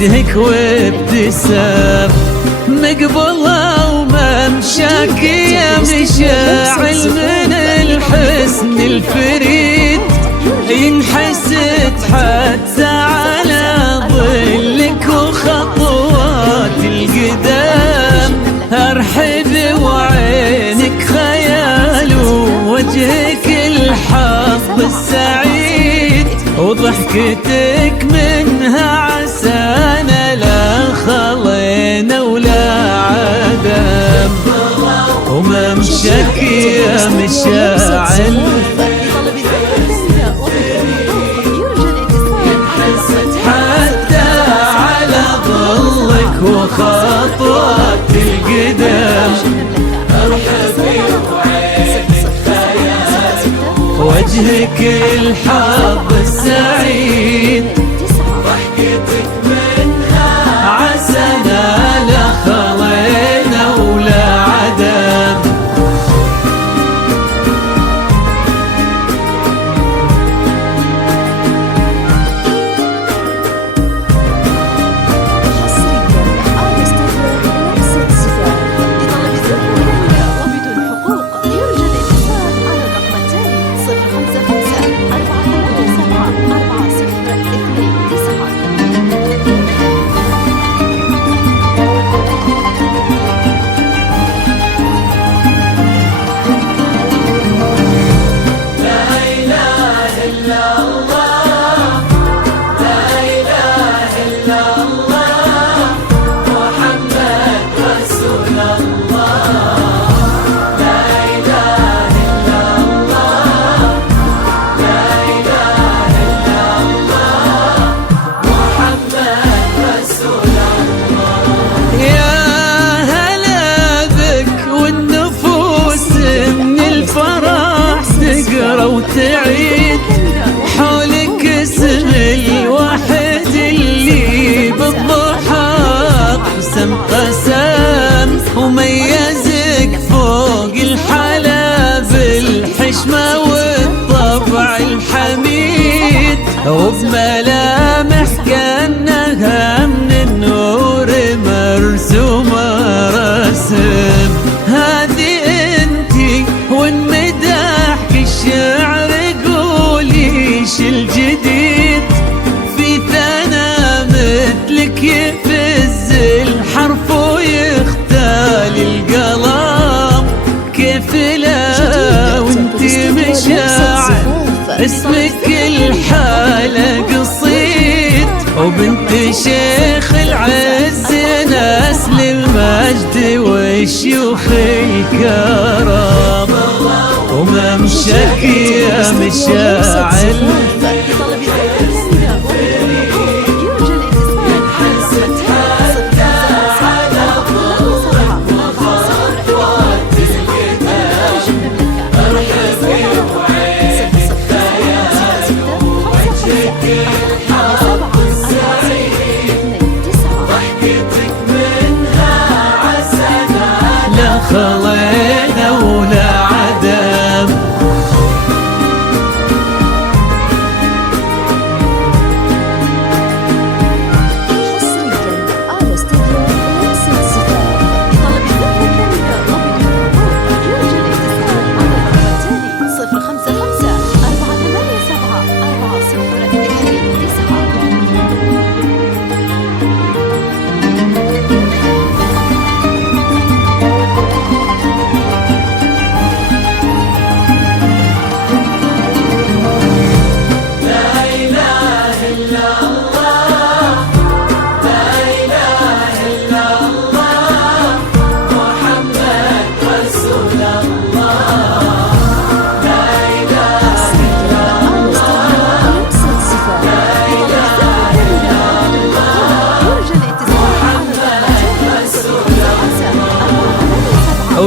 وجهك وابتسام مقبوله وممشاك يا مشاعل من الحسن الفريد ينحسد حتى على ظلك وخطوات القدام ارحب وعينك خيال ووجهك الحظ السعيد وضحكتك منها عسانا لا خلينا ولا عدم وممشاك يا مشاعل وخطوات القدم ارحبي وعينك خيال وجهك الحظ السعيد ضحكتك منها عسانا لا خلينا ولا عدم وتعيد حولك اسم الواحد اللي بالضحى قسم وميزك فوق الحلا بالحشمة والطبع الحميد وبملامح كأنها من النور مرسومة رسم هذه انتي والمداح الشعر قوليش الجديد في ثنا مثلك يفز الحرف ويختال القلم كيف لا وانتي مشاعر اسمك الحالة قصيد وبنت شيخ العز نسل المجد والشيوخ الكرام وممشاك يا مشاعل خلينا ولا عدم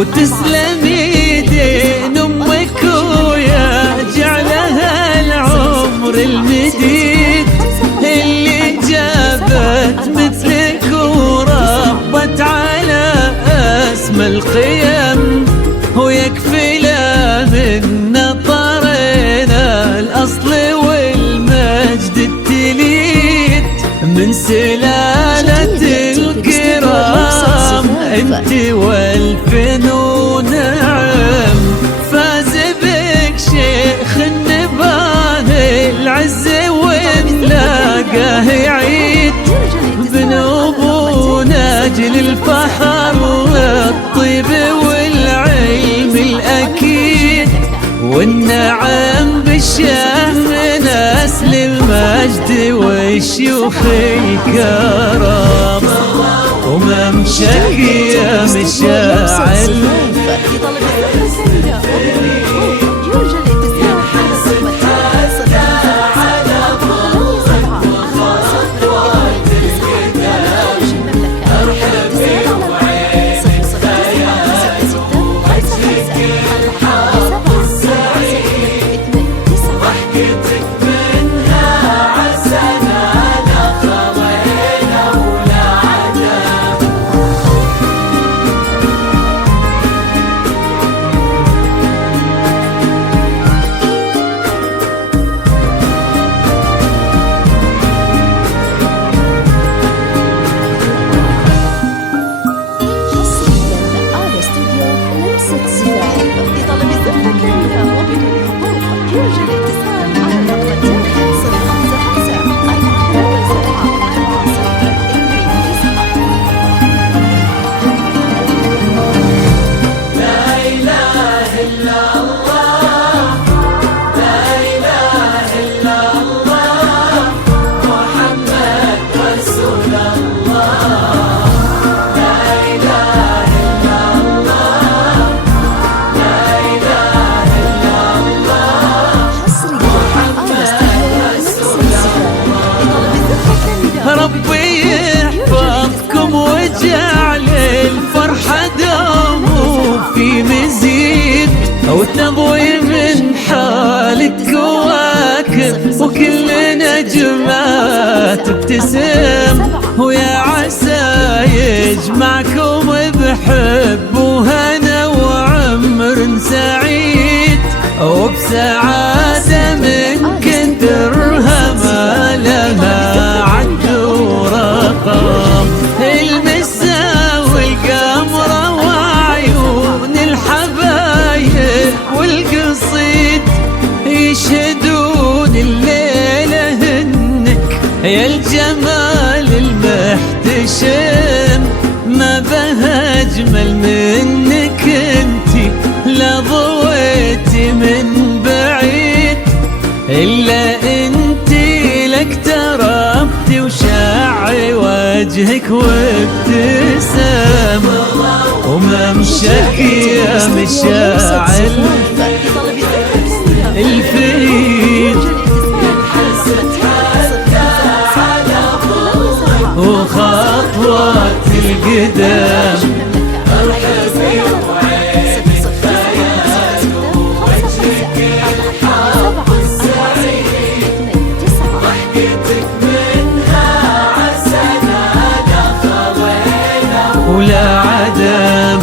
وتسلم يدين امك ويا جعلها العمر المديد اللي جابت مثلك وربت على اسمى القيم ويكفي لا من طرينا الاصل والمجد التليد من سلام انت والفنون نعم. فاز بك شيخ النباه العز ونلاقاه يعيد بنوبنا اجل الفخر والطيب والعلم الاكيد، والنعم بالشهم نسل المجد والشيوخ الكرام، وممشك يا مشاعل ربي يحفظكم وجعل الفرحة دوم في مزيد، وتضوي من حالك كواكب وكل نجمة تبتسم، ويا عسى يجمعكم بحب وهنا وعمر سعيد، وبسعادة من كدرها ما لها عد ورقم، المسا والقمرة وعيون الحبايب والقصيد يشهدون الليلة هنك يا الجمال المحتشم، ما بها أجمل منك انتي لا ضويتي من بعيد، إلا انتي لك تربتي وشع وجهك وابتسام، وممشك يا مشاعل الفيد، وخطوات القدام ولا عدم.